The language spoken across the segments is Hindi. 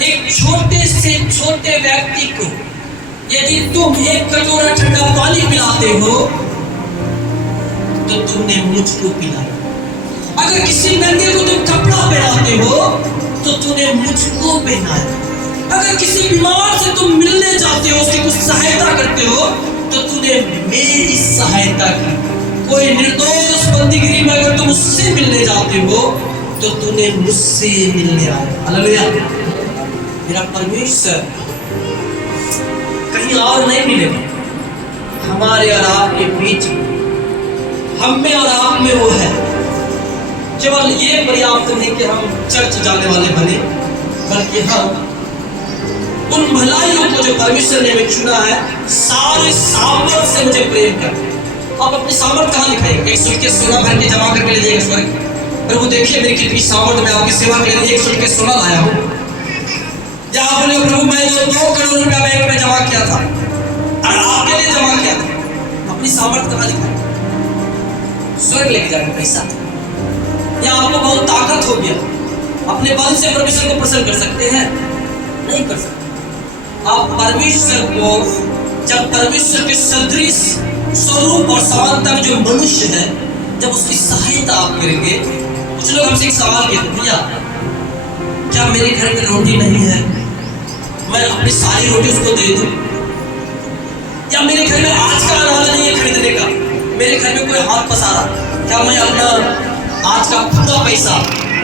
एक छोटे से छोटे व्यक्ति को यदि तुम एक कटोरा ठंडा पानी पिलाते हो तो तुमने मुझको पिलाया। अगर किसी नंगे को तुम कपड़ा पहनाते हो तो तूने मुझको पहनाया। अगर किसी बीमार से तुम मिलने जाते हो, उसकी कुछ सहायता करते हो तो तूने मेरी सहायता की। कोई निर्दोष बंदीगिरी में अगर तुम उससे मिलने जाते हो तो तूने मुझसे मिलने आया। हालेलुया। मेरा परमेश्वर कहीं और नहीं मिलेगा, हमारे और आपके बीच में, हम में और आप में वो है। केवल ये पर्याप्त नहीं कि हम चर्च जाने वाले बने, बल्कि हम उन भलाइयों को जो परमेश्वर ने हमें चुना है, सारे सामर्थ से मुझे प्रेम कर। आप अपनी सामर्थ कहाँ दिखाएंगे? एक सूटकेस सोना भर के जमा करके ले जाइएगा स्वर्ग। प्रभु देखिए मेरी कितनी सामर्थ, मैं आपकी सेवा के लिए एक सूटकेस सोना लाया हूँ। या आप बोले प्रभु मैं 2 करोड़ रुपया बैंक में जमा किया था और आपके लिए जमा किया था। अपनी सामर्थ कहाँ दिखाएंगे? स्वर्ग लेके जाएंगे पैसा। या आपको बहुत ताकत हो गया, अपने बल से परमेश्वर को प्रसन्न कर सकते हैं? नहीं कर सकते। आप परमेश्वर को, जब परमेश्वर के सदृश स्वरूप और समानता में जो मनुष्य है, जब उसकी सहायता आप करेंगे। कुछ लोग हमसे एक सवाल किए, भैया क्या मेरे घर में रोटी नहीं है, मैं अपनी सारी रोटी उसको दे दूं? या मेरे घर में आज का अनाज नहीं है खरीदने का, मेरे घर में कोई हाथ पसारा, क्या मैं अपना आज का पूरा पैसा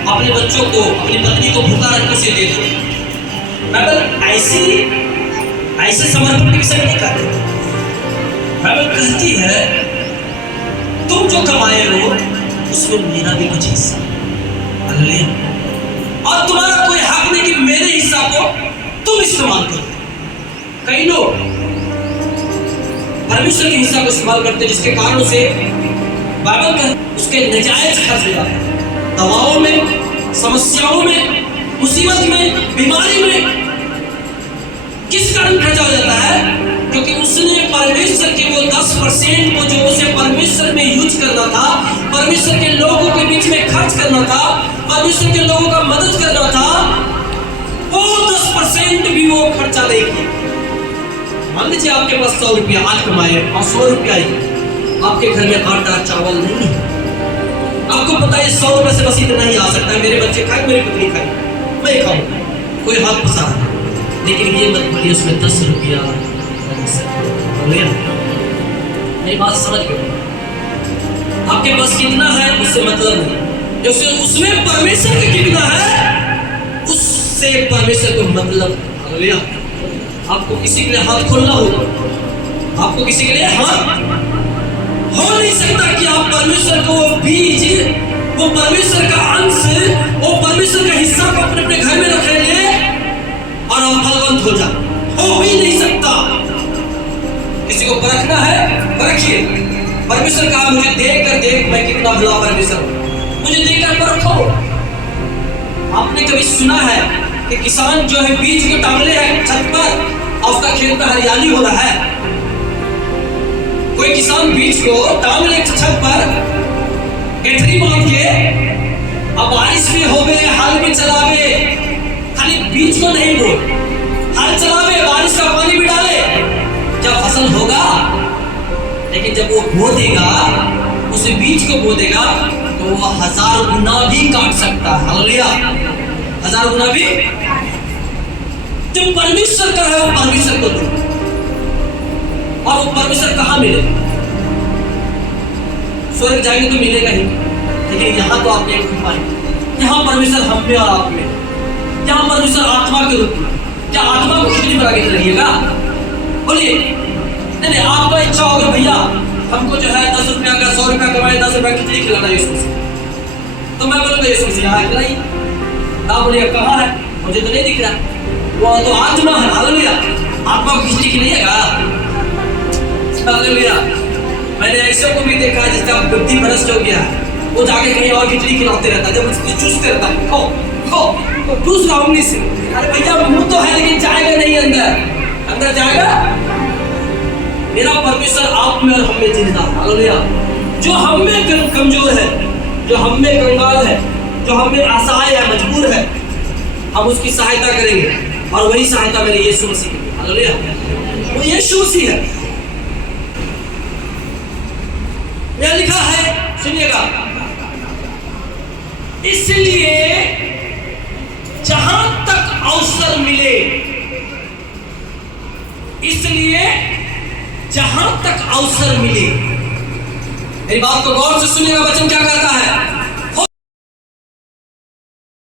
अपने बच्चों को, अपनी पत्नी को भूखा रखने से दे दूं? बाइबल ऐसे समर्पण की विषय नहीं कहते। बाइबल कहती है तुम जो कमाए हो उसमें मेरा भी कुछ हिस्सा। हालेलुया। और तुम्हारा कोई हक नहीं कि मेरे हिस्सा को तुम इस्तेमाल करो। कई लोग परमेश्वर के हिस्सा को इस्तेमाल करते, जिसके कारण से बाइबल का उसके नजायज खर्च हो जाता है। दवाओं में, समस्याओं में, मुसीबत में, बीमारी में। किस कारण खर्चा हो जाता है? क्योंकि उसने परमेश्वर के वो 10% को जो उसे परमेश्वर में यूज करना था, परमेश्वर के लोगों के बीच में खर्च करना था, परमेश्वर के लोगों का मदद करना था, वो 10% भी वो खर्चा नहीं किया। मान लीजिए आपके पास 100 रुपया आज कमाए और 100 रुपया ही आपके घर में आटा चावल नहीं है। आपको पता है 100 रुपये से बस इतना ही आ सकता है, मेरे बच्चे खाए, मेरी पत्नी खाए, मैं खाऊं, कोई हाथ पसा। लेकिन ये मत बोलिए उसमें 10 रुपया। मेरी बात समझ गए? आपके पास कितना है उससे मतलब नहीं, जैसे उसमें परमेश्वर का कितना है उससे परमेश्वर को मतलब। हालेलुया। आपको किसी के लिए हाथ खोलना होगा, आपको किसी के लिए हाथ हो नहीं सकता कि आप परमेश्वर को वो बीज, वो परमेश्वर का अंश, वो परमेश्वर का हिस्सा को अपने अपने घर में रखेंगे और आप फलवंत हो जा। हो भी नहीं सकता। किसी को परखना है, परखिए। परमेश्वर कहा मुझे देख कर देख मैं कितना भला परमेश्वर हूं, मुझे देखकर परखो। आपने कभी सुना है कि किसान जो है बीज को टांगले है छत पर और उसका खेत में हरियाली हो रहा है? कोई किसान बीज को टांग ले छत पर गठरी बांध के, अब बारिश भी होवे, हल भी चलावे, खाली बीज को नहीं बो, हल चलावे, बारिश का पानी भी डाले, जब फसल होगा। लेकिन जब वो बो देगा, उस बीज को बो देगा तो वो 1000 गुना भी काट सकता है। हालेलुया। 1000 गुना भी। जो परमेश्वर का है वो परमेश्वर को दो। और वो परमेश्वर कहाँ मिलेगा? स्वर्ग जाएंगे तो मिलेगा ही, लेकिन यहाँ तो आप नहीं पाएंगे। यहाँ परमेश्वर हम में और आप में, यहाँ परमेश्वर आत्मा के रूप में। क्या आत्मा को खिचड़ी बना के रखिएगा? बोलिए नहीं, आपका इच्छा होगा भैया हमको जो है 10 रुपया का 100 रुपया कमाए, 10 रुपया खिचड़ी खिलाना यीशु से, तो मैं बोलूँगा यीशु से यहाँ खिलाइए। आप बोलिए कहाँ है? मुझे तो नहीं दिख रहा। वो तो आत्मा है। हालेलुया। आत्मा को खिचड़ी खिलाइएगा। हालेलुया। मैंने ऐसे को भी देखा जिसका बुद्धि भ्रष्ट हो गया, वो जाके कहीं और खिचड़ी खिलाते रहता है, जब उसको चूसते रहता है, खो खो तो चूस रहा हूँ से। अरे भैया मुंह तो है लेकिन जाएगा नहीं अंदर, अंदर जाएगा। मेरा परमेश्वर आप में और हम में जिंदा। हालेलुया। जो हम में कमजोर है, जो हम में कंगाल है, जो हम में असहाय है, मजबूर है, हम उसकी सहायता करेंगे और वही सहायता मेरे यीशु मसीह की है। हालेलुया। वो यीशु मसीह है। यह लिखा है, सुनिएगा, इसलिए जहां तक अवसर मिले, इसलिए जहां तक अवसर मिले, मेरी बात को गौर से सुनिएगा, वचन क्या कहता है?